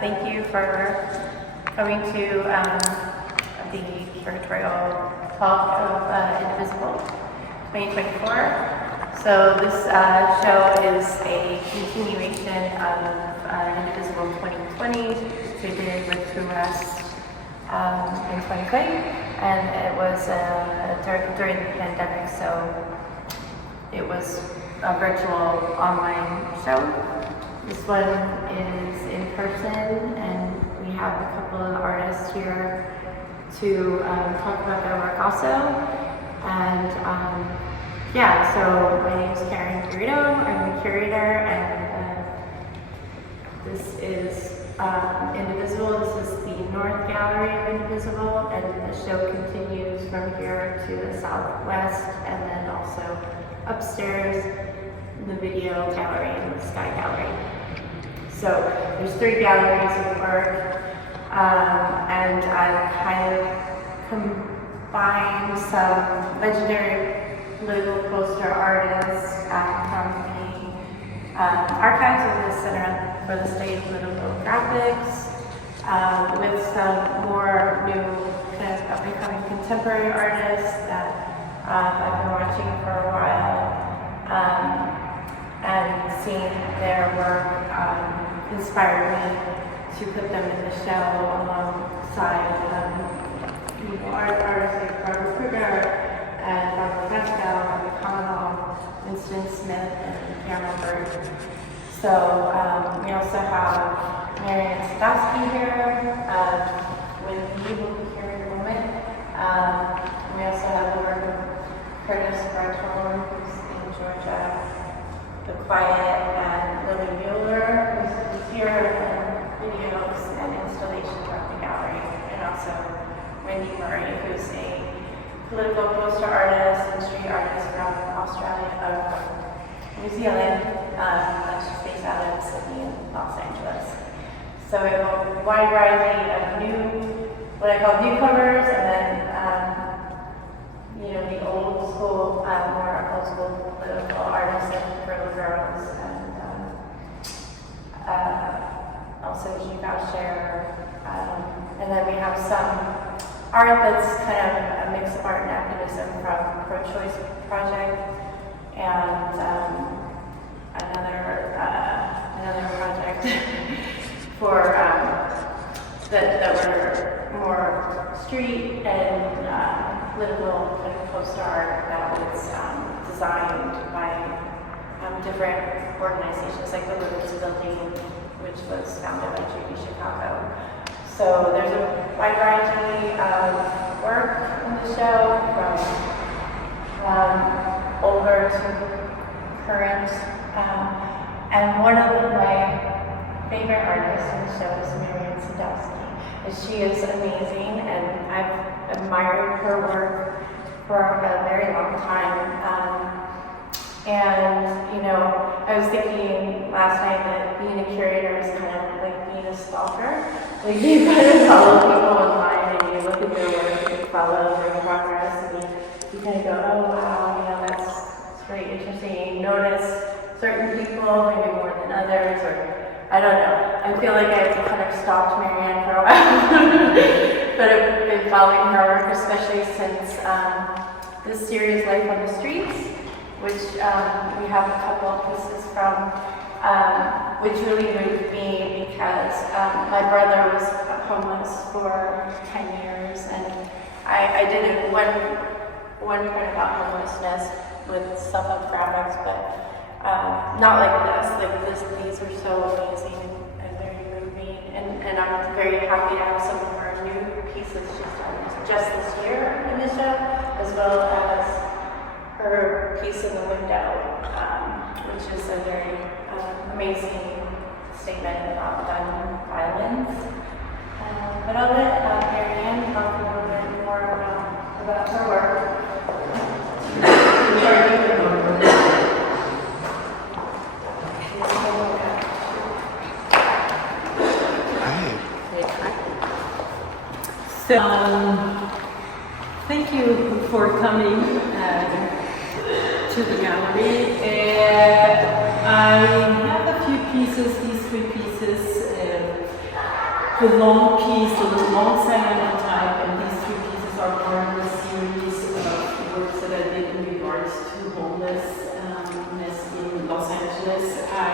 Thank you for coming to the Curatorial talk of Indivisible 2024. So this show is a continuation of Indivisible 2020, which we did with Arrest in 2020, and it was during the pandemic, so it was a virtual online show. This one is in person, and we have a couple of artists here to talk about their work also. And so my name is Karen Fiorito. I'm the curator, and this is Indivisible. This is the North Gallery of Indivisible, and the show continues from here to the southwest, and then also upstairs in the video gallery and the sky gallery. So there's 3 galleries of work, and I've kind of combined some legendary political poster artists from the archives of the Center for the Study of Political Graphics, with some more new kind of up-and-coming contemporary artists that I've been watching for a while, and seeing their work inspired me to put them in the show alongside artists like Barbara Kruger and Barbara Pascal, Barbara Connell, Winston Smith, and Cameron Bird. So we also have Marianne Sadowski here, with you will be here in a moment. We also have the work of Curtis Bartone, who's in Georgia, The Quiet, and Lily Mueller, who's here in videos and installations at the gallery, and also Wendy Murray, who's a political poster artist and street artist from New Zealand, and she's based out of Sydney and Los Angeles. So we have a wide variety of what I call newcomers, and then the old school, more old school political artists like Girl Girls, and also Jean Boucher. And then we have some art that's kind of a mix of art and activism from Pro-Choice Project, and another project for that were more street and political kind of poster art that was designed by different organizations like the Women's Building, which was founded by Judy Chicago. So there's a wide variety of work in the show, from older to current. And one of my favorite artists in the show is Marianne Sadowski. She is amazing, and I've admired her work for a very long time. I was thinking last night that being a curator is kind of like being a stalker. Like, you kind of follow people online, and you look at their work, and you follow their progress, and you kind of go, oh wow, that's really interesting. You notice certain people, maybe more than others, or I don't know. I feel like I've kind of stalked Marianne for a while, but I've been following her work, especially since this series, Life on the Streets, which we have a couple of pieces from, which really moved me because my brother was homeless for 10 years, and I did one print about homelessness with self-help graphics, but not like this. These are so amazing and very moving, and I'm very happy to have some of her new pieces she's done just this year in the show, as well as her piece in the window, which is a very amazing statement about gun violence. But I'll let Marianne talk a little bit more about her work. Thank you for coming to the gallery. I have a few few pieces, these three pieces, the long piece, the long cyanotype, and these three pieces are part of a series of works that I did in regards to homelessness in Los Angeles. I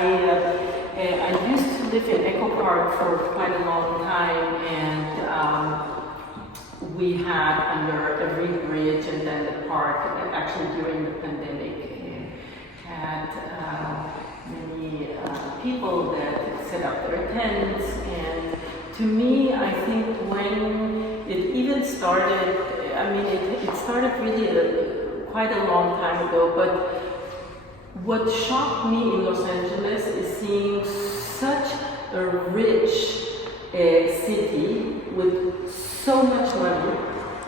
used to live in Echo Park for quite a long time, and we had under every bridge and then the park, actually during the pandemic, had many people that set up their tents. And to me, I think when it even started, I mean, it started really quite a long time ago, but what shocked me in Los Angeles is seeing such a rich city with so much money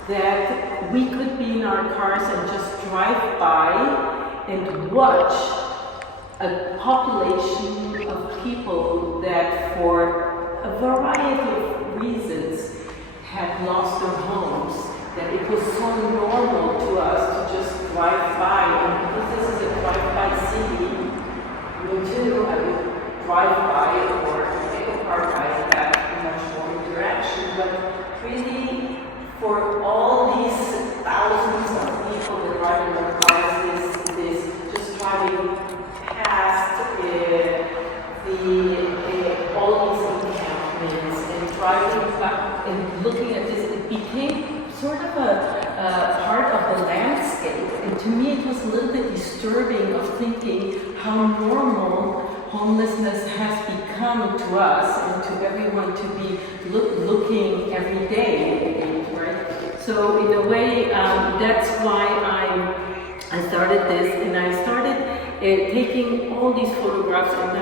that we could be in our cars and just drive by and watch a population of people that for a variety of reasons had lost their homes, that it was so normal to us to just drive by. And because this is a drive-by city, me too, I would drive by or take a car by and have much more interaction. But really, for all these thousands of people that drive in their cars, this just driving past all these encampments and driving back and looking at this, it became sort of a part of the landscape. And to me, it was a little bit disturbing of thinking how normal homelessness has become to us and to everyone to be looking every day, right? So in a way, that's why I started this, and I started taking all these photographs, and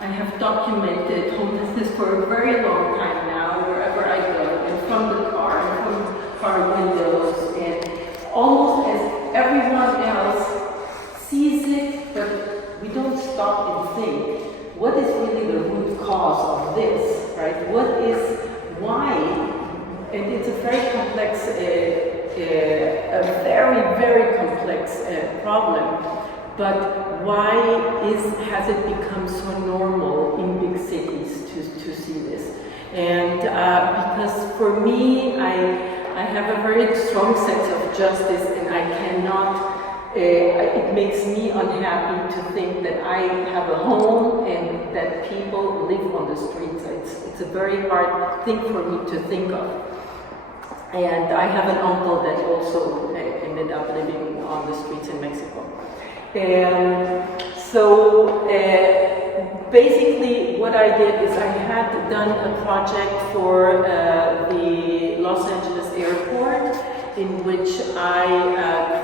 I have documented homelessness for a very long time now, wherever I go, and from the car, and from car windows, and almost as everyone else sees it, but we don't stop and think, what is really the root cause of this, right? Why? And it's a very complex, a very, very complex problem. But why has it become so normal in big cities to see this? And because for me, I have a very strong sense of justice, and I cannot, it makes me unhappy to think that I have a home and that people live on the streets. It's a very hard thing for me to think of. And I have an uncle that also ended up living on the streets in Mexico. So basically what I did is I had done a project for the Los Angeles airport in which I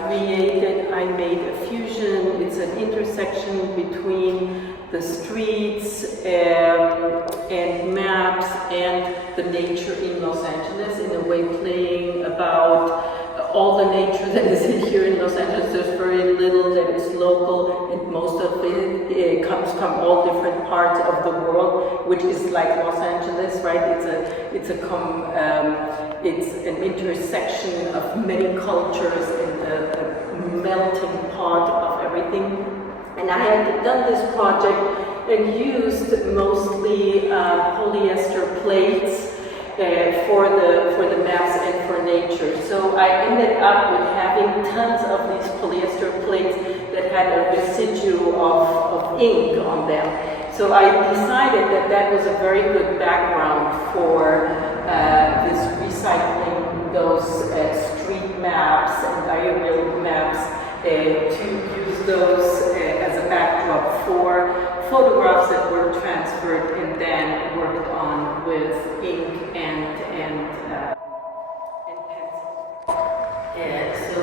made a fusion. It's an intersection between the streets and maps and the nature in Los Angeles, in a way playing about all the nature that is here in Los Angeles. There's very little that is local, and most of it comes from all different parts of the world, which is like Los Angeles, right? It's an intersection of many cultures and a melting pot of everything. And I had done this project and used mostly polyester plates for the maps and for nature. So I ended up with having tons of these polyester plates that had a residue of ink on them. So I decided that that was a very good background for this recycling those street maps and diagram maps, to use those as a backdrop for photographs that were transferred and then worked on with ink and pencil. So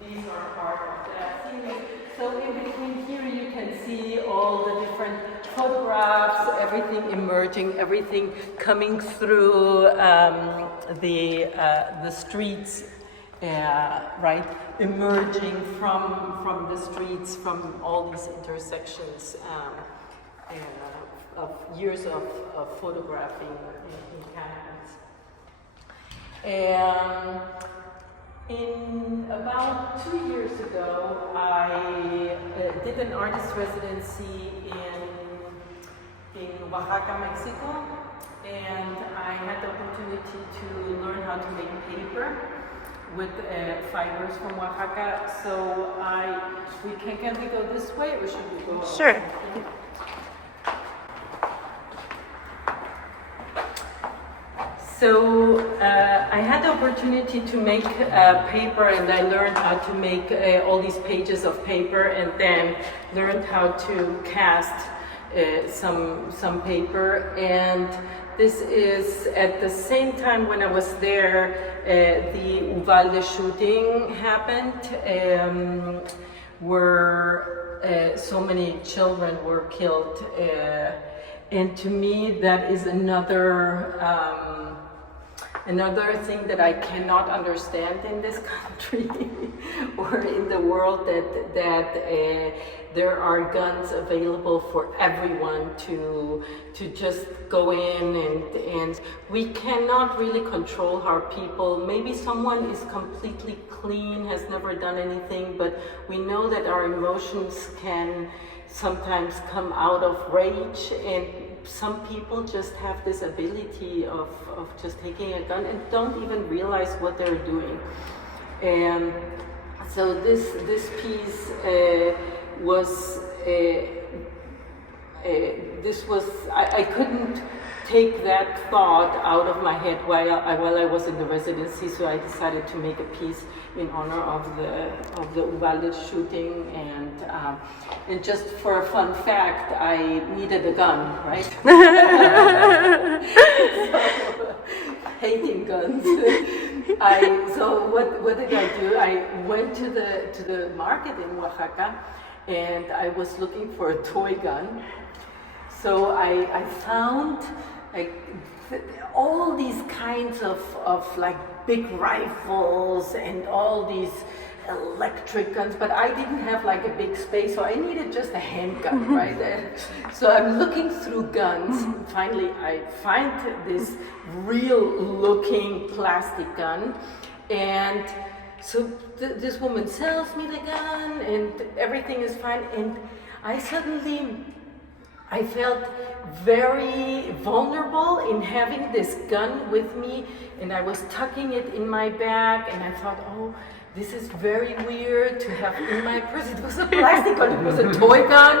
these are part of that series. So in between here you can see all the different photographs, everything emerging, everything coming through the streets, right, emerging from the streets, from all these intersections of years of photographing in Canada. In about 2 years ago, I did an artist residency in Oaxaca, Mexico, and I had the opportunity to learn how to make paper with fibers from Oaxaca. So can we go this way or should we go? Sure. So I had the opportunity to make paper, and I learned how to make all these pages of paper, and then learned how to cast some paper. And this is at the same time when I was there, the Uvalde shooting happened, where so many children were killed. And to me, that is another thing that I cannot understand in this country or in the world, that there are guns available for everyone to just go in, and we cannot really control our people. Maybe someone is completely clean, has never done anything, but we know that our emotions can sometimes come out of rage, and some people just have this ability of just taking a gun and don't even realize what they're doing. And so this piece was I couldn't take that thought out of my head while I was in the residency, so I decided to make a piece in honor of the Uvalde shooting, and just for a fun fact, I needed a gun, right? So, hating guns. So what did I do? I went to the market in Oaxaca, and I was looking for a toy gun. So I found all these kinds of like big rifles and all these electric guns, but I didn't have like a big space, so I needed just a handgun, right? So I'm looking through guns. Finally, I find this real looking plastic gun, and so this woman sells me the gun, and everything is fine, and I felt very vulnerable in having this gun with me, and I was tucking it in my bag, and I thought, oh, this is very weird to have in my purse. It was a plastic gun, it was a toy gun,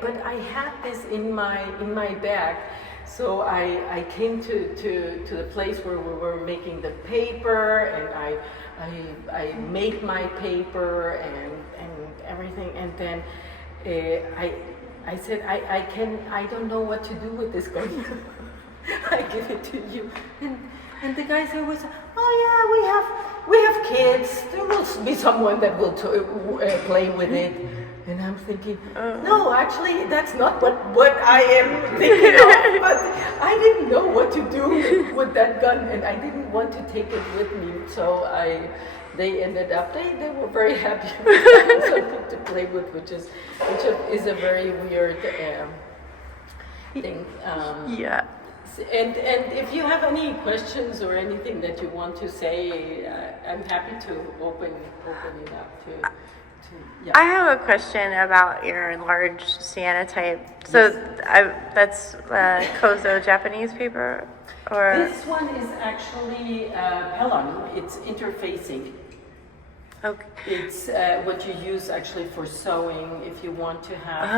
but I had this in my bag. So I came to the place where we were making the paper, and I made my paper and everything, and then I said, I don't know what to do with this gun. I give it to you. And the guy said, oh yeah, we have kids. There will be someone that will play with it. And I'm thinking, no, actually, that's not what I am thinking of. But I didn't know what to do with that gun, and I didn't want to take it with me. So they ended up, they were very happy with something to play with, which is a very weird thing. Yeah. And if you have any questions or anything that you want to say, I'm happy to open it up to. Yeah. I have a question about your large cyanotype. So that's Kozo Japanese paper, or this one is actually Pelon. It's interfacing. Okay. It's what you use actually for sewing if you want to have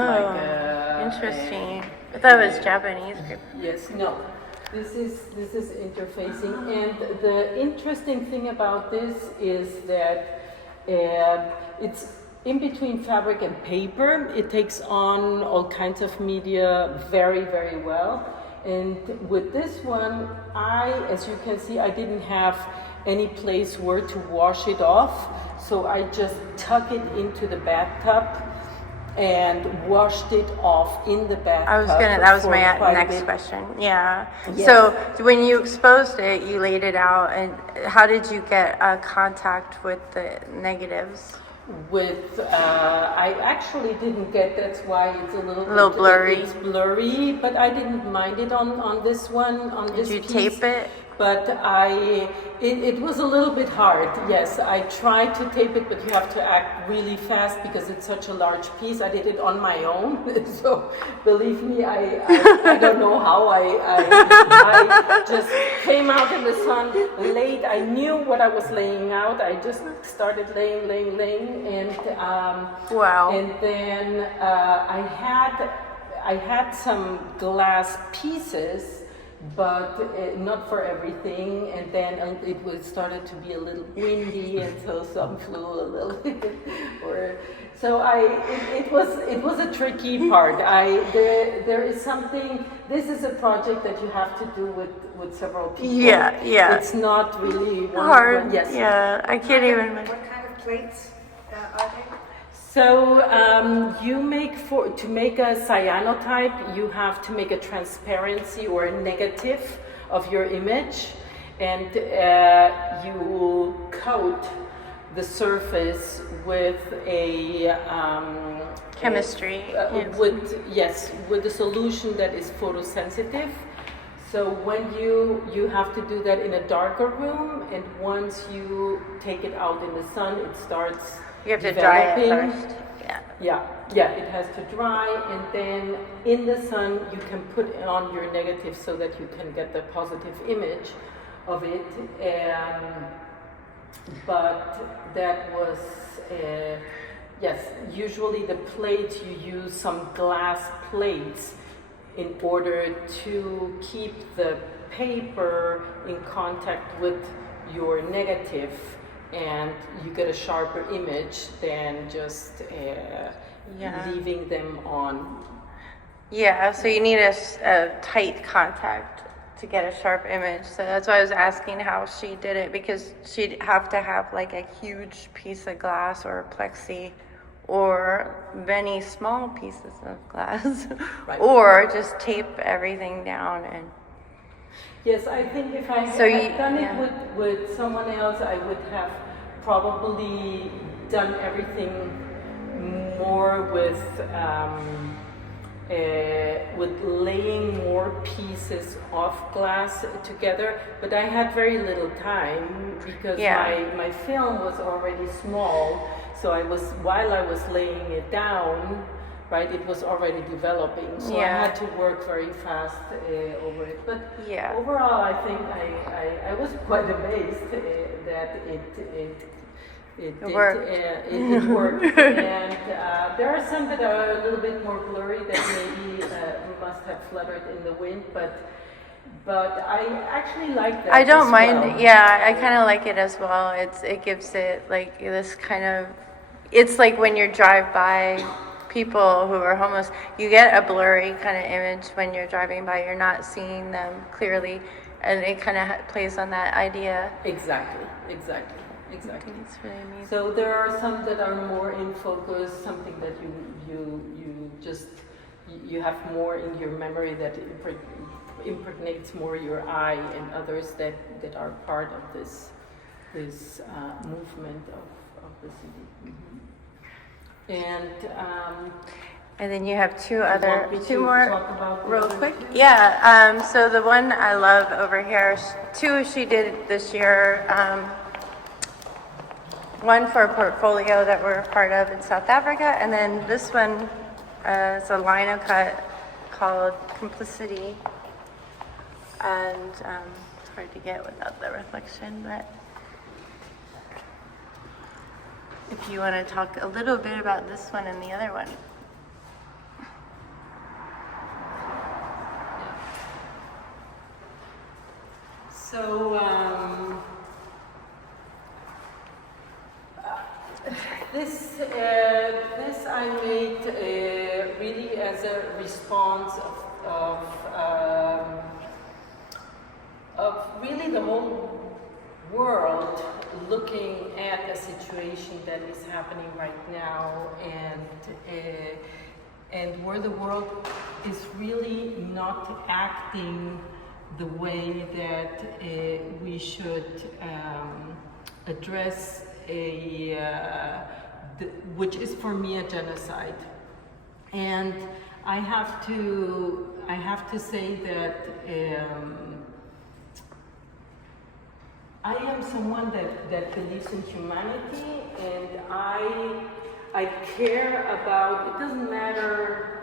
interesting. I thought it was Japanese paper. Yes, no. This is interfacing, and the interesting thing about this is that it's in between fabric and paper. It takes on all kinds of media very, very well. And with this one, as you can see, I didn't have any place where to wash it off. So I just tuck it into the bathtub and washed it off in the bathtub. That was my next question. Yeah. Yes. So when you exposed it, you laid it out, and how did you get contact with the negatives? I actually didn't get, that's why it's a little blurry. It's blurry, but I didn't mind it on this one, on this piece. Did you tape it? but it was a little bit hard. Yes, I tried to tape it, but you have to act really fast because it's such a large piece. I did it on my own, so believe me, I don't know how I just came out in the sun late. I knew what I was laying out. I just started laying, and Wow. And then I had some glass pieces, but not for everything. And then it started to be a little windy, and so some flew a little bit. So it was a tricky part. There is something. This is a project that you have to do with several people. Yeah. It's not really Hard. Yes. Yeah, I can't even imagine. What kind of plates are they? So to make a cyanotype, you have to make a transparency or a negative of your image, and you coat the surface with a Chemistry. with a solution that is photosensitive. So when you have to do that in a darker room, and once you take it out in the sun, it starts. You have to dry it developing. first. Yeah, it has to dry, and then in the sun you can put on your negative so that you can get the positive image of it. But that was, usually the plates, you use some glass plates in order to keep the paper in contact with your negative, and you get a sharper image than just leaving them on. Yeah, so you need a tight contact to get a sharp image. So that's why I was asking how she did it, because she'd have to have like a huge piece of glass or plexi, or many small pieces of glass, Right. or just tape everything down. And Yes, I think if I So had you- done yeah. it with someone else, I would have probably done everything more with laying more pieces of glass together. But I had very little time because my film was already small. So while I was laying it down, right, it was already developing. So I had to work very fast over it. But overall, I think I was quite amazed that it worked. It worked. And there are some that are a little bit more blurry that maybe must have fluttered in the wind, but I actually like that. I don't as mind. well. Yeah, I kind of like it as well. It gives it like this kind of. It's like when you drive by people who are homeless, you get a blurry kind of image when you're driving by. You're not seeing them clearly, and it kind of plays on that idea. Exactly. It's really amazing. So there are some that are more in focus, something that you have more in your memory that impregnates more your eye, and others that are part of this movement of the city. Mm-hmm. And then you have two to more talk about the real other quick. two? Yeah, so the one I love over here, two she did this year. One for a portfolio that we're a part of in South Africa, and then this one is a lino cut called Complicity. And it's hard to get without the reflection, but if you want to talk a little bit about this one and the other one. So this I made really as a response of really the whole world looking at a situation that is happening right now, and where the world is really not acting the way that we should address which is for me a genocide. And I have to say that I am someone that believes in humanity, and I care about, it doesn't matter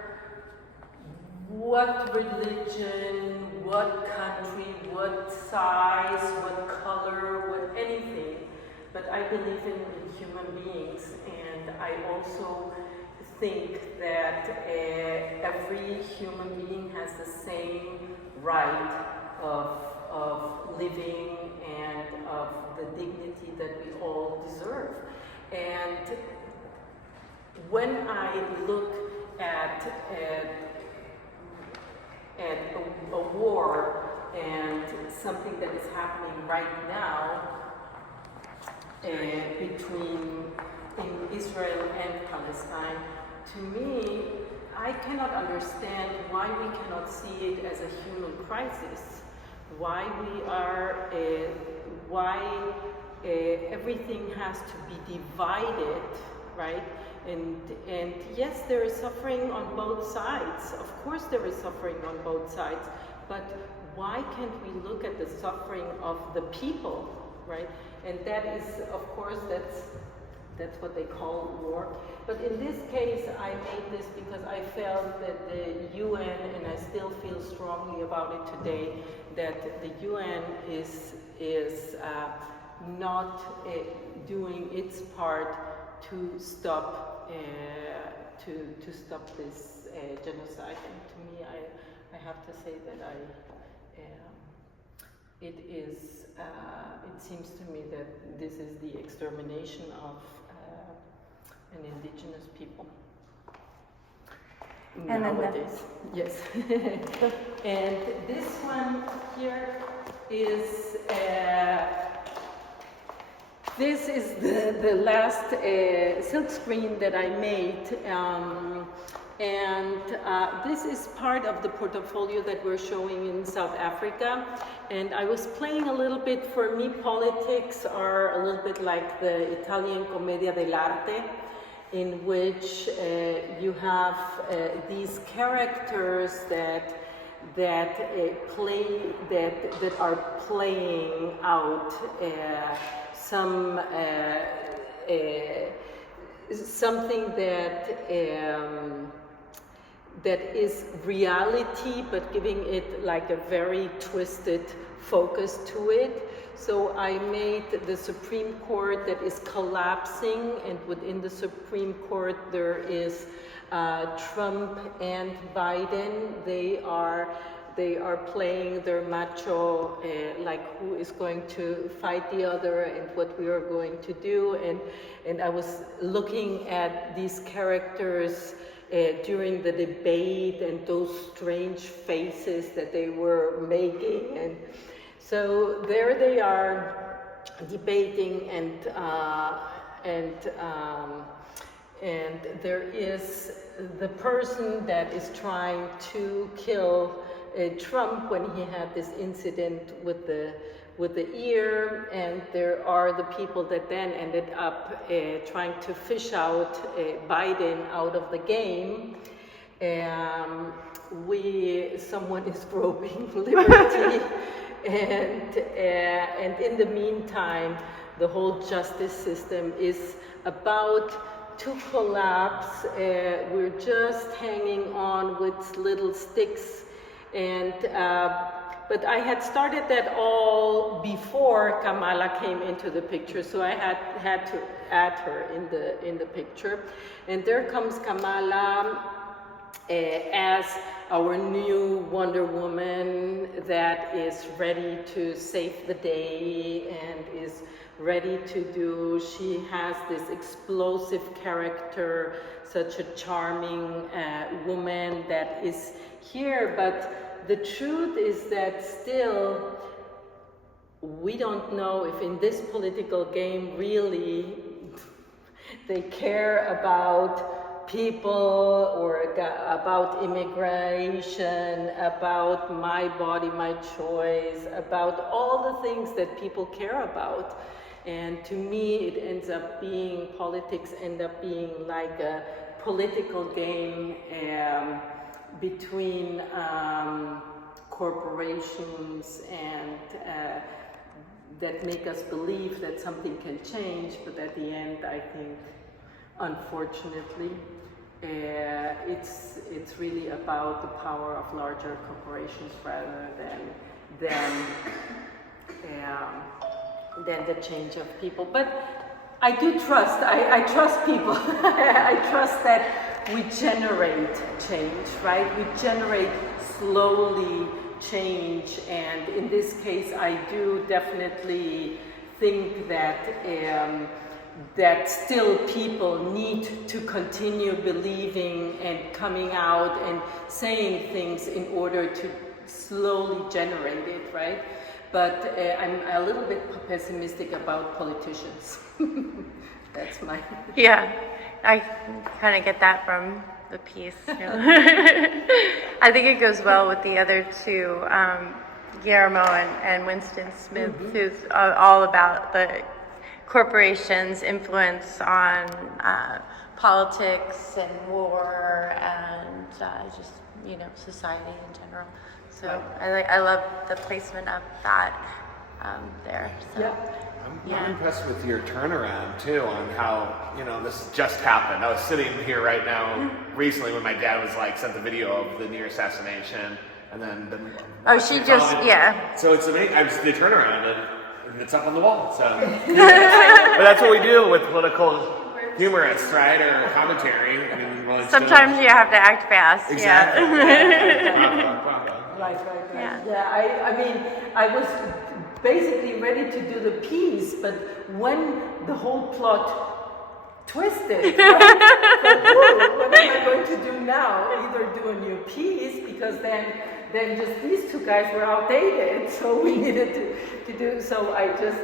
what religion, what country, what size, what color, what anything, but I believe in human beings, and I also think that every human being has the same right of living and of the dignity that we all deserve. And when I look at a war and something that is happening right now between Israel and Palestine, to me, I cannot understand why we cannot see it as a human crisis. Why we are, why everything has to be divided, right? And yes, there is suffering on both sides. Of course there is suffering on both sides, but why can't we look at the suffering of the people, right? And that is, of course, that's what they call war. But in this case, I made this because I felt that the UN, and I still feel strongly about it today, that the UN is not doing its part to stop this genocide. And to me, I have to say that it seems to me that this is the extermination of an indigenous people. And nowadays, yes. And this one here is this is the last silk screen that I made, and this is part of the portfolio that we're showing in South Africa. And I was playing a little bit, for me, politics are a little bit like the Italian Commedia dell'arte, in which you have these characters that are playing out something that is reality, but giving it like a very twisted focus to it. So I made the Supreme Court that is collapsing, and within the Supreme Court there is Trump and Biden. They are playing their macho, like who is going to fight the other and what we are going to do. And I was looking at these characters during the debate and those strange faces that they were making. And so there they are debating, and there is the person that is trying to kill Trump when he had this incident with the ear, and there are the people that then ended up trying to fish out Biden out of the game. Someone is groping liberty, and in the meantime, the whole justice system is about to collapse. We're just hanging on with little sticks, and but I had started that all before Kamala came into the picture, so I had to add her in the picture. And there comes Kamala as our new Wonder Woman that is ready to save the day and is ready to do. She has this explosive character, such a charming woman that is here, but the truth is that still we don't know if in this political game really they care about people or about immigration, about my body, my choice, about all the things that people care about. And to me, it ends up being, politics end up being like a political game between corporations and that make us believe that something can change, but at the end, I think, unfortunately, it's really about the power of larger corporations rather than the change of people. But I do trust. I trust people. I trust that we generate change, right? We generate slowly change, and in this case, I do definitely think that that still people need to continue believing and coming out and saying things in order to slowly generate it, right? But I'm a little bit pessimistic about politicians. That's my... Yeah, I kind of get that from the piece. I think it goes well with the other two, Guillermo and Winston Smith, who's all about the corporations' influence on politics and war and just, society in general. So I love the placement of that there. So. Yeah. I'm impressed with your turnaround too on how, this just happened. I was sitting here right now recently when my dad was sent the video of the near assassination, and then she just, yeah. So it's amazing. They turn around and it's up on the wall. So, but that's what we do with political humorists, right, or commentary. Sometimes you have to act fast. Exactly. Yeah. Right. Yeah. Yeah, I mean, I was basically ready to do the piece, but when the whole plot twisted, right? What am I going to do now? Either do a new piece, because then just these two guys were outdated, so we needed to do, so I just,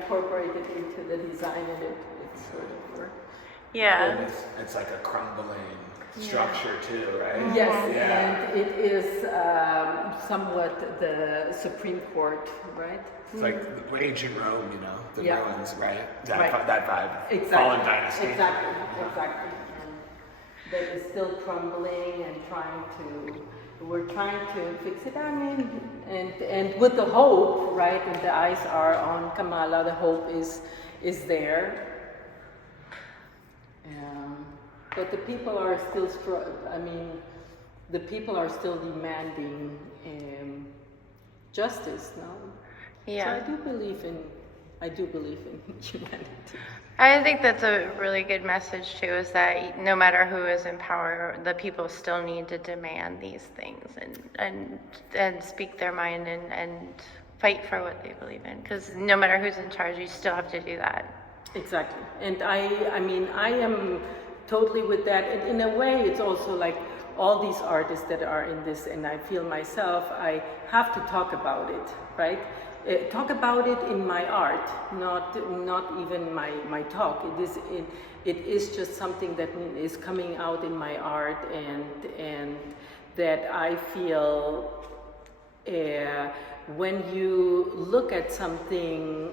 incorporated into the design, and it sort of worked. Yeah. And it's like a crumbling structure too, right? Yes, Yeah. and it is somewhat the Supreme Court, right? It's like the ancient Rome, the Yeah. ruins, right? Right. That vibe. Exactly. Fallen dynasty. Exactly. And that is still crumbling and we're trying to fix it. I mean, and with the hope, right? And the eyes are on Kamala. The hope is there. But the people are still the people are still demanding justice, no? Yeah. So I do believe in humanity. I think that's a really good message too, is that no matter who is in power, the people still need to demand these things and speak their mind and fight for what they believe in. Because no matter who's in charge, you still have to do that. Exactly. And I am totally with that. And in a way, it's also like all these artists that are in this, and I feel myself, I have to talk about it, right? Talk about it in my art, not even my talk. It is just something that is coming out in my art, and that I feel when you look at something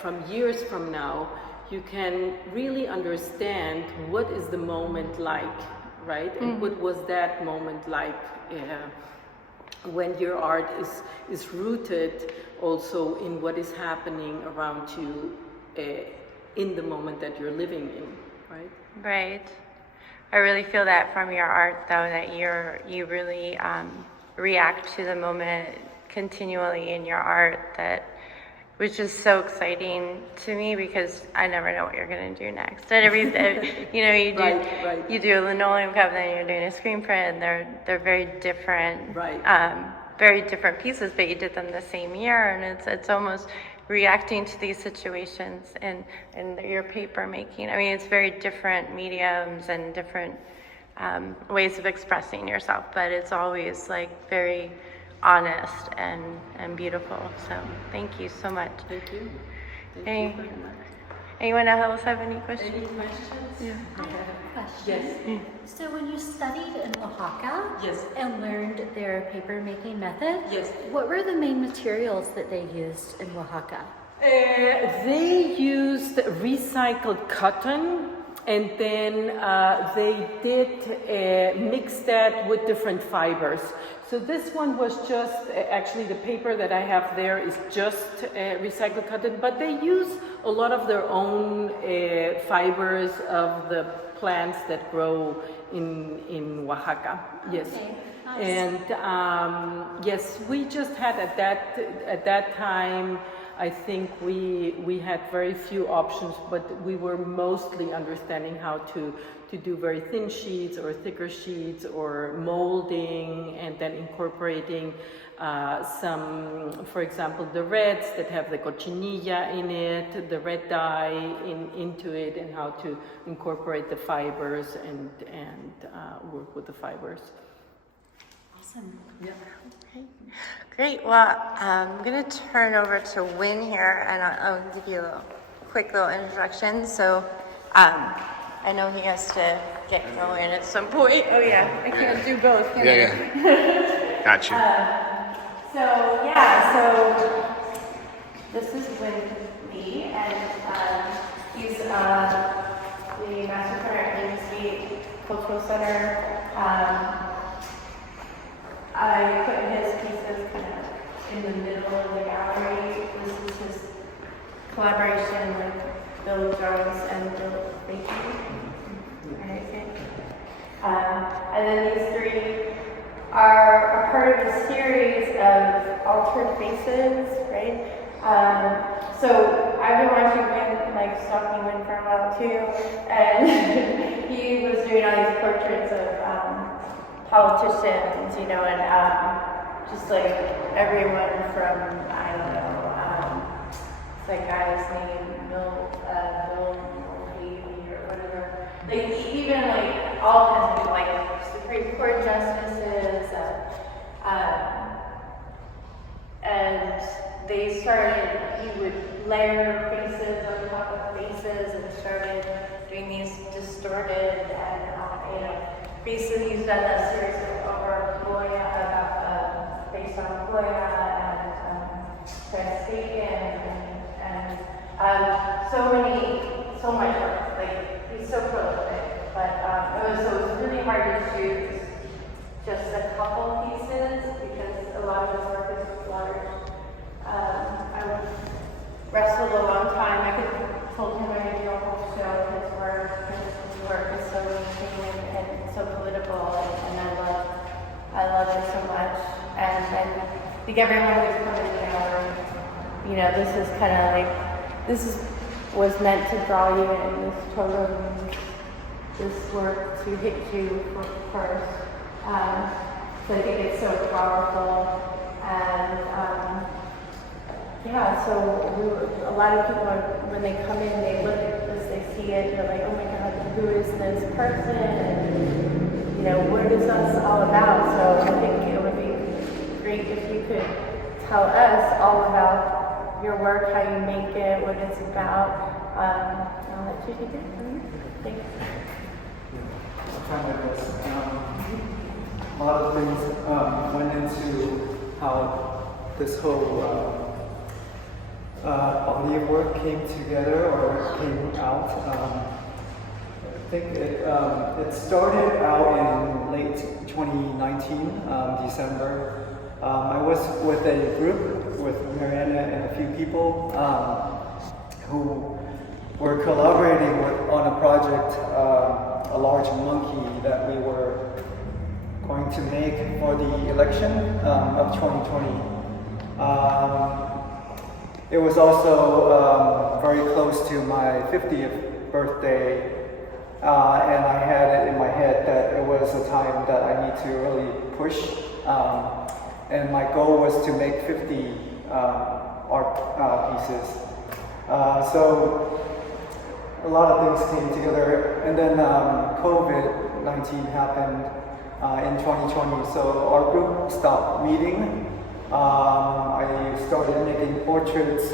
from years from now, you can really understand what is the moment like, right? And what was that moment like when your art is rooted also in what is happening around you in the moment that you're living in, right? Right. I really feel that from your art, though, that you really react to the moment continually in your art, which is so exciting to me, because I never know what you're going to do next. And you do a linoleum cup, then you're doing a screen print, and they're very different, very different pieces, but you did them the same year, and it's almost reacting to these situations and your paper making. I mean, it's very different mediums and different ways of expressing yourself, but it's always very honest and beautiful. So thank you so much. Thank you. Thank you very much. Anyone else have any questions? Any questions? Yeah. I have a question. Yes. So when you studied in Oaxaca Yes. and learned their paper making method, Yes. what were the main materials that they used in Oaxaca? They used recycled cotton And then they did mix that with different fibers. So this one was just, actually the paper that I have there is just recycled cotton, but they use a lot of their own fibers of the plants that grow in Oaxaca. Yes. Okay, nice. And yes, we just had at that time, I think we had very few options, but we were mostly understanding how to do very thin sheets or thicker sheets or molding and then incorporating some, for example, the reds that have the cochinilla in it, the red dye into it, and how to incorporate the fibers and work with the fibers. Awesome. Yeah. Great. Well, I'm going to turn over to Nguyen here, and I'll give you a quick little introduction. So, I know he has to get going at some point. Oh yeah, I can't do both. Can I? Yeah. Gotcha. So this is Nguyen Lee, and he's the master planner at Indivisible Cultural Center. I put his pieces kind of in the middle of the gallery. This is his collaboration with Bill Jones and Bill Baker. And then these three are a part of a series of altered faces, right? So I've been watching Nguyen, like stalking Nguyen for a while too, and he was doing all these portraits of politicians, you know, and just like everyone from, I don't know, that guy's name, Bill Mulvaney or whatever. Like even like all kinds of people, like Supreme Court justices, and they started, he would layer faces on top of faces and started doing these distorted and, you know, basically he's done a series of over Goya, about based on Goya and Franciscan and so much work. Like he's so prolific, but it was really hard to choose just a couple pieces because a lot of his work is large. I wrestled a long time. I told him I could do a whole show of his work because his work is so interesting and so political, and I love it so much. And I think everyone who's come in the gallery, you know, this is kind of like, was meant to draw you in, this totem, this work to hit you first. So I think it's so powerful. And yeah, so a lot of people, when they come in, they look at this, they see it, they're like, oh my God, who is this person? And, you know, what is this all about? So I think it would be great if you could tell us all about your work, how you make it, what it's about. I'll let you take it from here. Thanks. I'll try my best. A lot of things went into how this whole body of work came together or came out. I think it started out in late 2019, December. I was with a group with Marianne and a few people who were collaborating on a project, a large monkey that we were going to make for the election of 2020. It was also very close to my 50th birthday, and I had it in my head that it was a time that I need to really push, and my goal was to make 50 art pieces. So a lot of things came together, and then COVID-19 happened in 2020, so our group stopped meeting. I started making portraits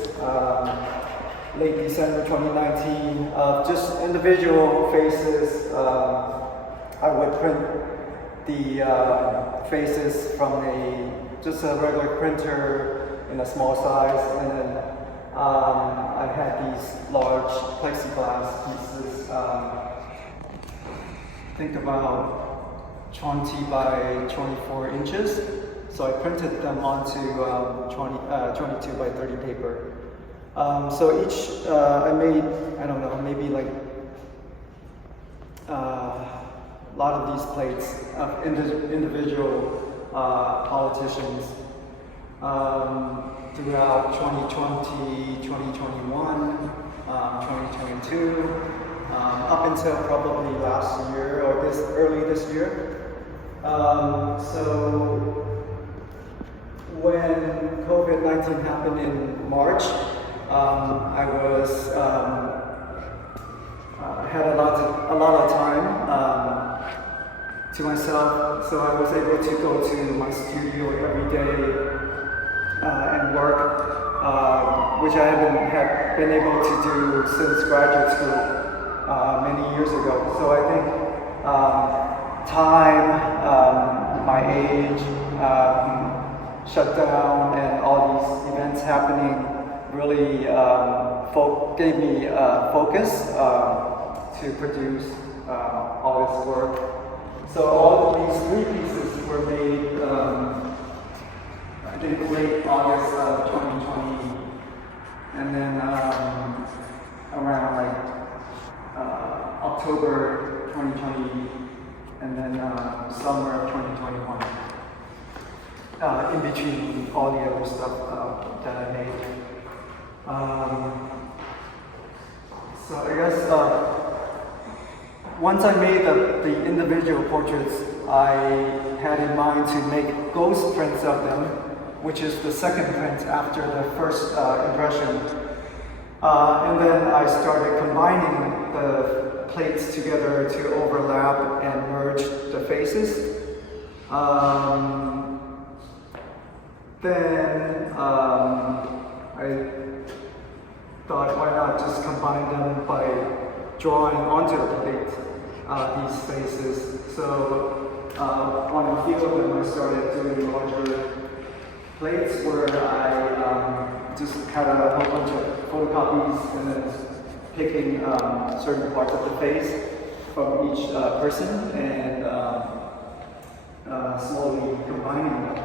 late December 2019 of just individual faces. I would print the faces from just a regular printer in a small size, and then I had these large plexiglass pieces think about 20 by 24 inches. So I printed them onto 22 by 30 paper. So each, I made, I don't know, maybe like a lot of these plates of individual politicians throughout 2020, 2021, 2022, up until probably last year or early this year. So when COVID-19 happened in March, I was had a lot of time to myself, so I was able to go to my studio every day and work, which I haven't been able to do since graduate school many years ago. So I think time, my age, shutdown, and all these events happening really gave me focus to produce all this work. So all of these 3 pieces were made, I think, late August of 2020, and then around like October 2020, and then summer of 2021. In between all the other stuff that I made. So I guess once I made the individual portraits, I had in mind to make ghost prints of them, which is the second print after the first impression. And then I started combining the plates together to overlap and merge the faces. Then I thought, why not just combine them by drawing onto the plate these faces. So on a few of them, I started doing larger plates where I just had a whole bunch of photocopies and then picking certain parts of the face from each person and slowly combining them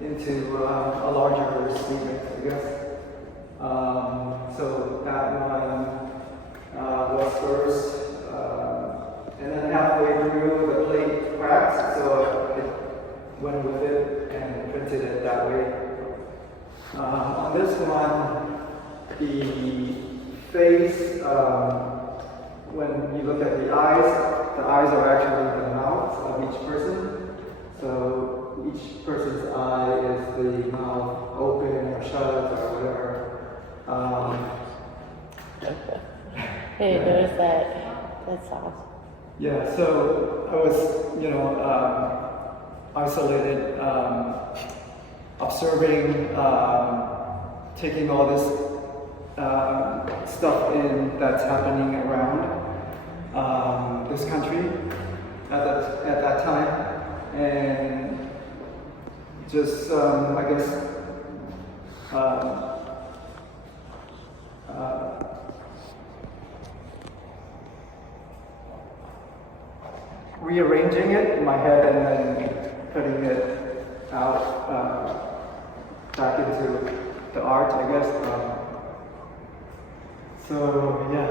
into a larger statement, I guess. So that one was first, and then halfway through the plate cracked, so it went with it and printed it that way. On this one, the face, when you look at the eyes are actually the mouth of each person. So each person's eye is the mouth open or shut or whatever. Hey, notice that? That's awesome. Yeah, so I was, isolated, observing, taking all this stuff in that's happening around this country at that time, and just, I guess, rearranging it in my head and then putting it out back into the art, I guess. So yeah.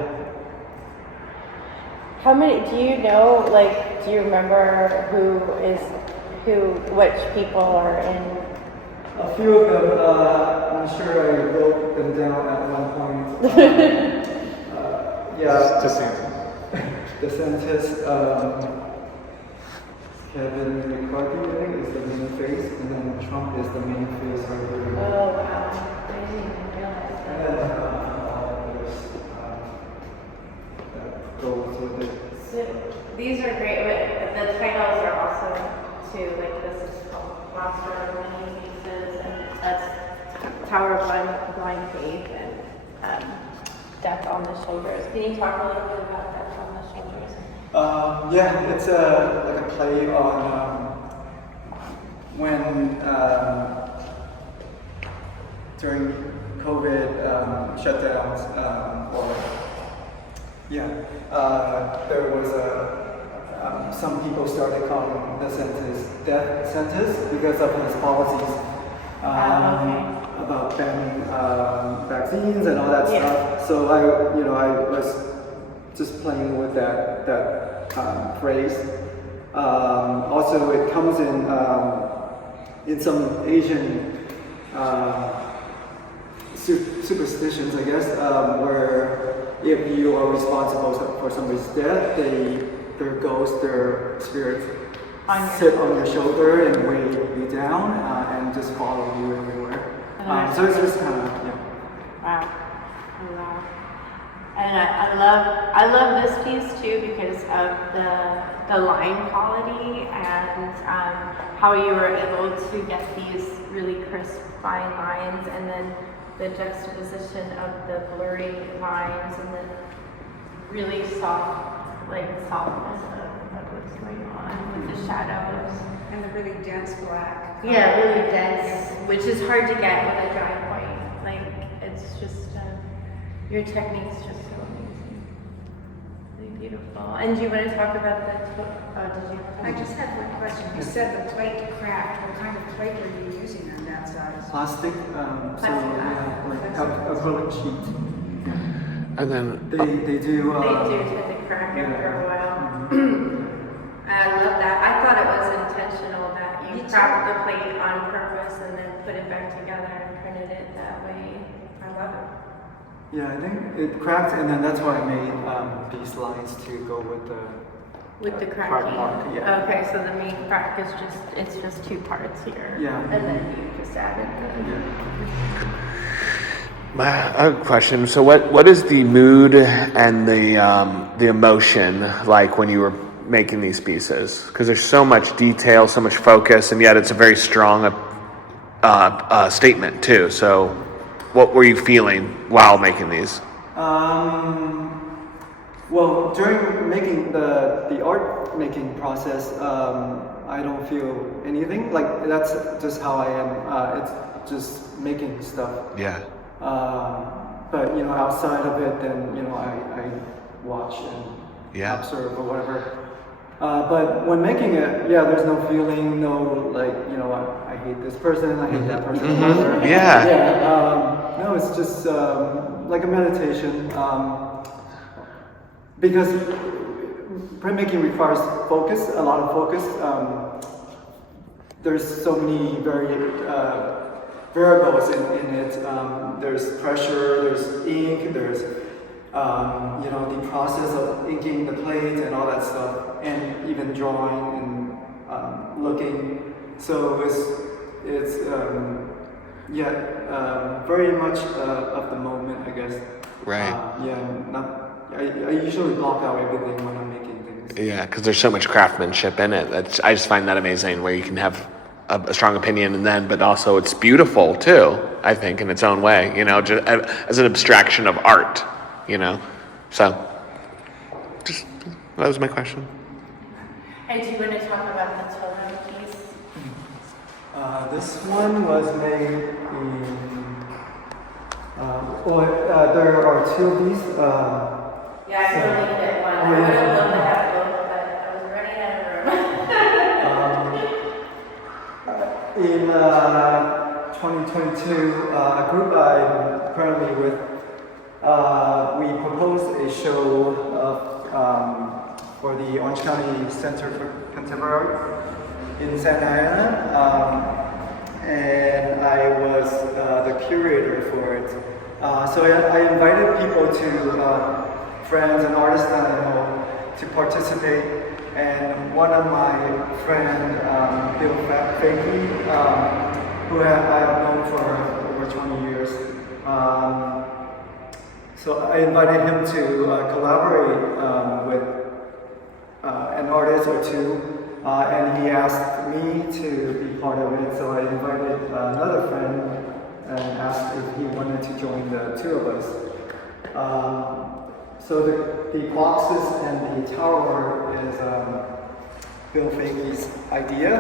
How many, do you know, like, do you remember which people are in? A few of them, I'm sure I wrote them down at one point. DeSantis, Kevin McCarthy, I think, is the main face, and then Trump is the main face right here. Oh, wow. I didn't even realize And that. then others that go with it. So these are great, but the titles are also too, like this is called Master of Many Pieces, and that's Tower of Blind Faith and Death on the Shoulders. Can you talk a little bit about Death on the Shoulders? Yeah, it's like a play on when during COVID shutdowns, there was a some people started calling the sentence death sentence because of his policies about banning vaccines and all that stuff. So I was just playing with that phrase. Also, it comes in some Asian superstitions, I guess, where if you are responsible for somebody's death, their ghost, their spirits sit on your shoulder and weigh you down and just follow you everywhere. So it's just kind of, Wow. And I love this piece too because of the line quality and how you were able to get these really crisp, fine lines, and then the juxtaposition of the blurry lines and the really softness of what's going on with the shadows. And the really dense black. Yeah, really dense, which is hard to get with a dry point. Like, it's just, your technique's just so amazing. Really beautiful. And do you want to talk about did you? I just had one question. You said the plate craft. What kind of plate were you using on that size? plastic, like acrylic sheet. And then They do. They do tend to crack after a while. I love that. I thought it was intentional that you cracked the plate on purpose and then put it back together and printed it that way. I love it. Yeah, I think it cracked, and then that's why I made these lines to go with the Crack cracking. mark. Yeah. Okay, so the main crack is just two parts here. Yeah. And then you just added I have a question. So what is the mood and the emotion like when you were making these pieces? Because there's so much detail, so much focus, and yet it's a very strong statement too. So what were you feeling while making these? Well, during making the art making process, I don't feel anything. Like, that's just how I am. It's just making stuff. Yeah. But outside of it, then I watch and observe or whatever. But when making it, there's no feeling, no I hate this person, I hate that person. Mm-hmm. Yeah. No, it's just like a meditation. Because printmaking requires focus, a lot of focus. There's so many variables in it. There's pressure, there's ink, there's the process of inking the plate and all that stuff, and even drawing and looking. So it's very much of the moment, I guess. Right. I usually block out everything when I'm making things. Yeah, because there's so much craftsmanship in it. I just find that amazing, where you can have a strong opinion, but also it's beautiful too, I think, in its own way, just as an abstraction of art, So, just, that was my question. And do you want to talk about the Tolo piece? This one was made in, there are two of these. I can only fit one. I would have loved to have both, but I was running out of room. In 2022, a group I'm currently with, we proposed a show for the Orange County Center for Contemporary Art in Santa Ana, and I was the curator for it. So I invited people friends and artists that I know to participate, and one of my friend, Bill Fakey, who I have known for over 20 years. So I invited him to collaborate with an artist or two, and he asked me to be part of it. So I invited another friend and asked if he wanted to join the two of us. So the boxes and the tower is Bill Fakey's idea.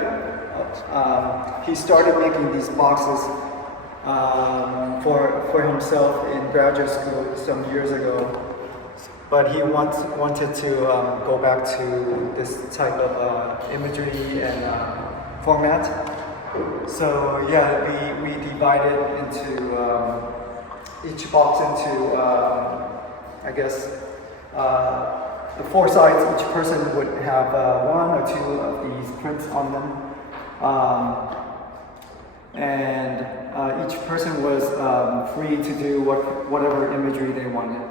He started making these boxes for himself in graduate school some years ago. but he wanted to go back to this type of imagery and format. So yeah, we divided into each box into I guess the 4 sides. Each person would have 1 or 2 of these prints on them, and each person was free to do whatever imagery they wanted.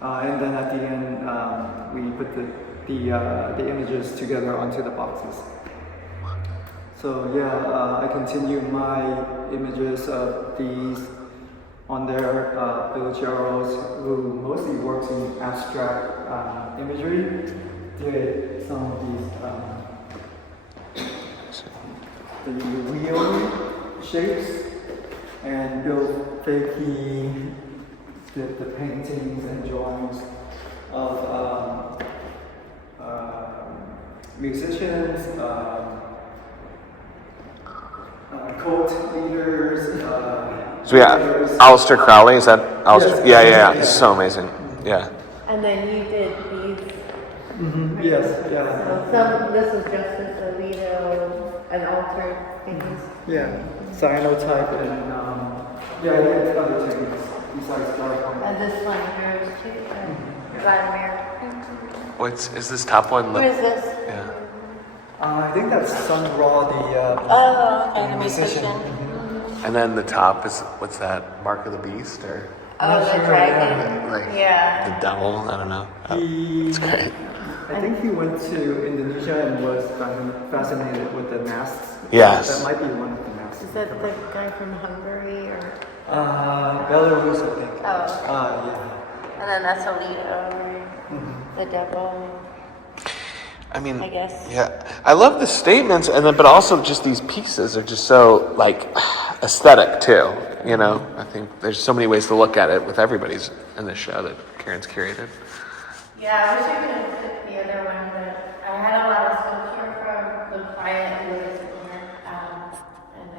And then at the end, we put the images together onto the boxes. So yeah, I continue my images of these on there. Bill Jarrells, who mostly works in abstract imagery, did some of these the wheel shapes, and Bill Fakey did the paintings and drawings of musicians, cult leaders. So yeah, Aleister Crowley, is that Aleister? Yes. Yeah. It's so amazing. Yeah. And then you did these. Mm-hmm. Yes, yeah. So this is just a Alito and altered things. Yeah, cyanotype and yeah, other techniques besides PowerPoint. And this one here is too. Vladimir. Is this top one? Who is this? Yeah. I think that's Sun Ra, The musician. Mhm. And then the top is, what's that? Mark of the Beast or Oh, the sure, dragon. like Yeah. the devil? I don't know. He, It's great. I think he went to Indonesia and was fascinated with the masks. Yes. That might be one of the masks. Is that the guy from Hungary or? Belarus, I think. Oh. Yeah. And then that's Alito, right? The devil. I mean, I guess. yeah, I love the statements, and then, but also just these pieces are just so like aesthetic too. You know, I think there's so many ways to look at it with everybody's in this show that Karen's curated. Yeah, I wish I could have picked the other one, but I had a lot of sculpture from the Quiet and the Discourse, and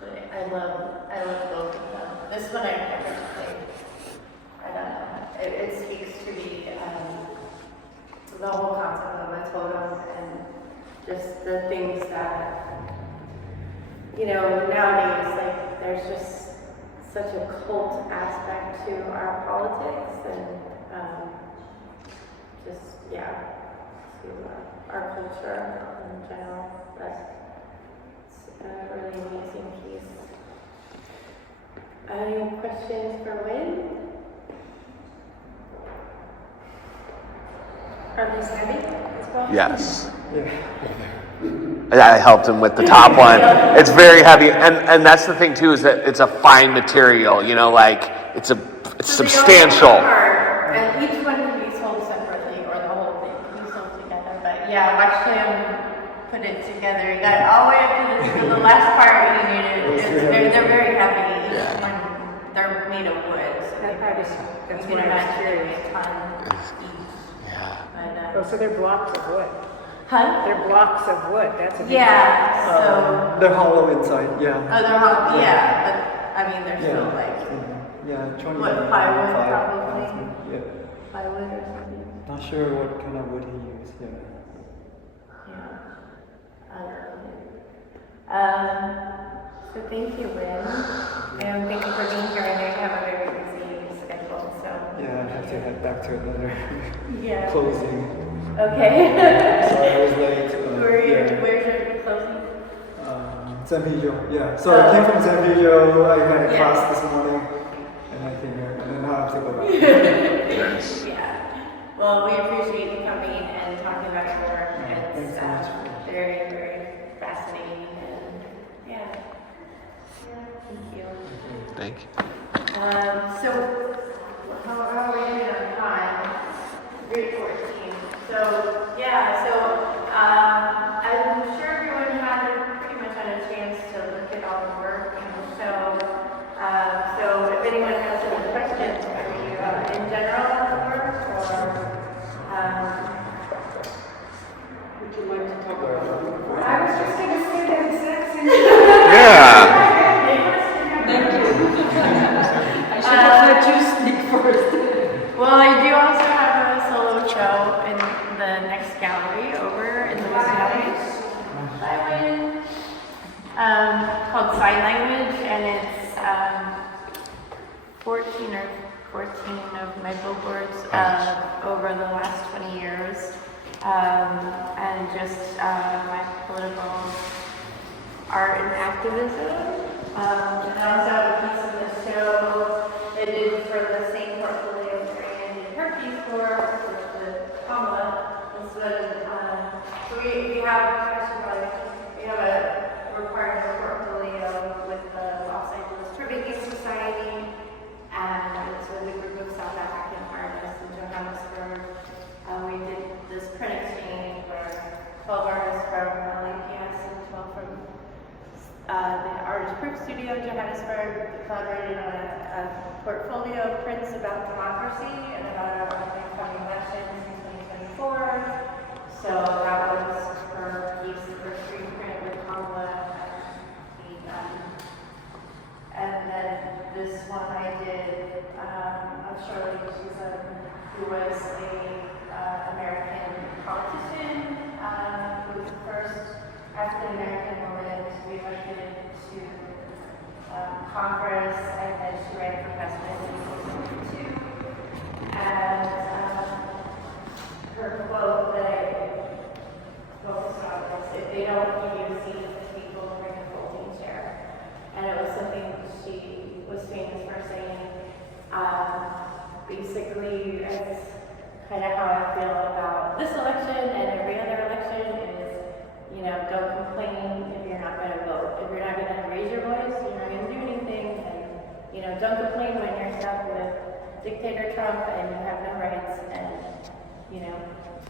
but I love both of them. This one I never played. I don't know. It speaks to the whole concept of a totem and just the things that, nowadays, like, there's just such a cult aspect to our politics and to our culture in general. That's a really amazing piece. Any questions for Nguyen? Are they heavy as well? Yes. Yeah. I helped him with the top one. It's very heavy, and that's the thing too, is that it's a fine material. You know, like it's substantial. And each one can be sold separately, or the whole thing can be sold together. But yeah, watch him put it together. You got all the way up to the last part. You need it. They're very heavy. Each one, they're made of wood. So That's you what can I was imagine curious. a ton each. Yeah. Oh, so they're blocks of wood. Huh? They're blocks of wood. That's a big Yeah. So. They're hollow inside. Yeah. Oh, they're hot. Yeah, but I mean, they're still like Yeah, 20. what, plywood probably? Yeah. Plywood or something. Not sure what kind of wood he used. Yeah. Yeah. I don't know. So thank you, Lynn, and thank you for being here. I know you have a very busy schedule, so. Yeah, I have to head back to another Yeah. closing. Okay. Sorry, I was late. Where's your closing? San Pedro, yeah. So I came from San Pedro. I had a class this morning, and I came here, and then I have to go back. Yes. Yeah. Well, we appreciate you coming and talking about your work. Thanks It's so much. very, very fascinating, and yeah. Thank you. Thank you. So, how are we doing on time? 3:14. So, yeah, I'm sure everyone pretty much had a chance to look at all the work in the show. So if anyone has any questions for you in general on the work, or Would you like to talk about it? I was just going to say that exact same Yeah. Thank you. I should have let you speak first. sign language, and it's 14 of my billboards over the last 20 years, and just my political art and activism. And I also have a piece of the show I did for the same portfolio Marianne did her piece for, which was the Kamala. This was, so we have a required portfolio with the Los Angeles Tribute Society, and it's with a group of South African artists in Johannesburg. We did this print exchange where 12 artists from LAPS and 12 from the Artist Proof Studio in Johannesburg collaborated on a portfolio of prints about democracy and about our upcoming elections in 2024. So that was her piece, her screen print with Kamala. And then this one I did of Shirley, who was a American politician, who was the first African American woman to be elected to Congress, and then she ran for president in 2022. And her quote that I focused on was, "If they don't give you a seat, the people bring a folding chair." And it was something she was famous for saying. Basically, it's kind of how I feel about this election and every other election is, don't complain if you're not going to vote. If you're not going to raise your voice, you're not going to do anything. And, don't complain when you're stuck with dictator Trump and you have no rights and,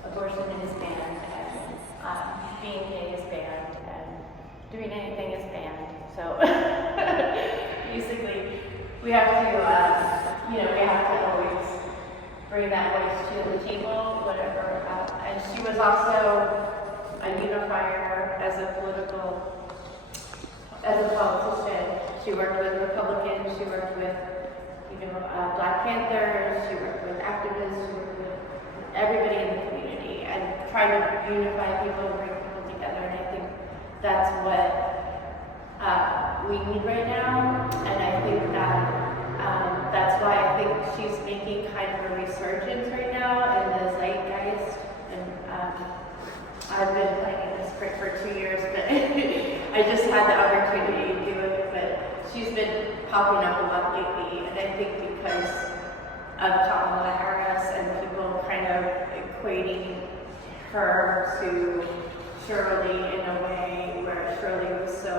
abortion is banned and being gay is banned and doing anything is banned. So basically, we have to, we have to always bring that voice to the table, whatever. And she was also a unifier as a politician. She worked with Republicans, she worked with Black Panthers, she worked with activists, she worked with everybody in the community and trying to unify people, bring people together. And I think that's what we need right now, and I think that's why I think she's making kind of a resurgence right now in the zeitgeist. And I've been playing this script for 2 years, but I just had the opportunity to do it. But she's been popping up a lot lately, and I think because of Kamala Harris and people kind of equating her to Shirley in a way where Shirley was so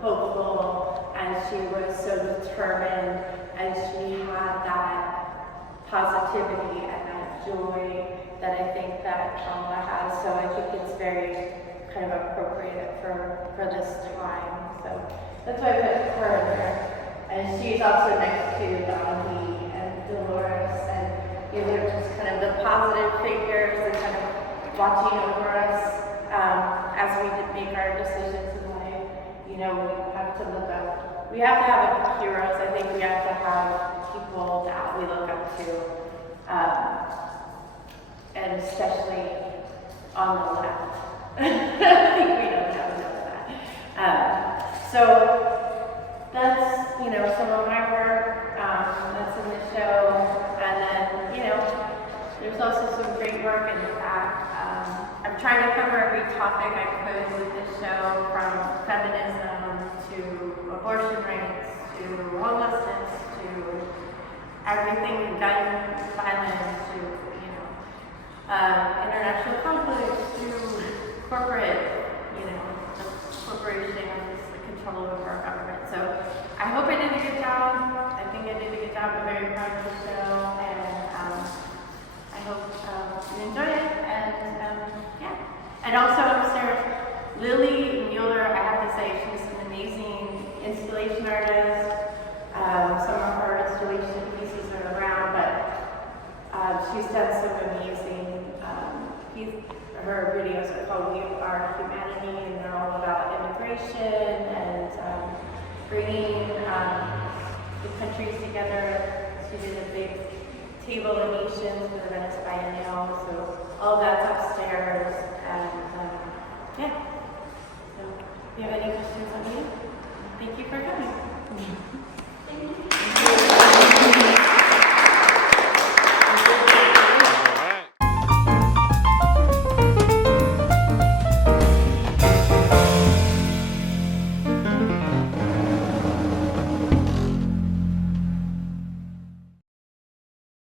hopeful and she was so determined and she had that positivity and that joy that I think that Kamala has. So I think it's very kind of appropriate for this time. So that's why I put her in there. And she's also next to Donnie and Dolores, and they're just kind of the positive figures and kind of watching over us as we make our decisions in life. We have to look up. We have to have heroes. I think we have to have people that we look up to, and especially on the left. I think we don't have enough of that. So that's some of my work. That's in the show, and then there's also some great work in the back. I'm trying to cover every topic I could with this show, from feminism to abortion rights to homelessness to everything, gun violence to international conflicts to corporate, the corporation and the control over our government. So I hope I did a good job. I think I did a good job. I'm very proud of the show, and I hope you enjoy it. And also upstairs, Lily Mueller, I have to say, she's an amazing installation artist. Some of her installation pieces are around, but she's done some amazing, her videos are called We Are Humanity, and they're all about immigration and bringing the countries together. She did a big table of nations for the Venice Biennial, so all that's upstairs. And So, do you have any questions on me? Thank you for coming. Thank you.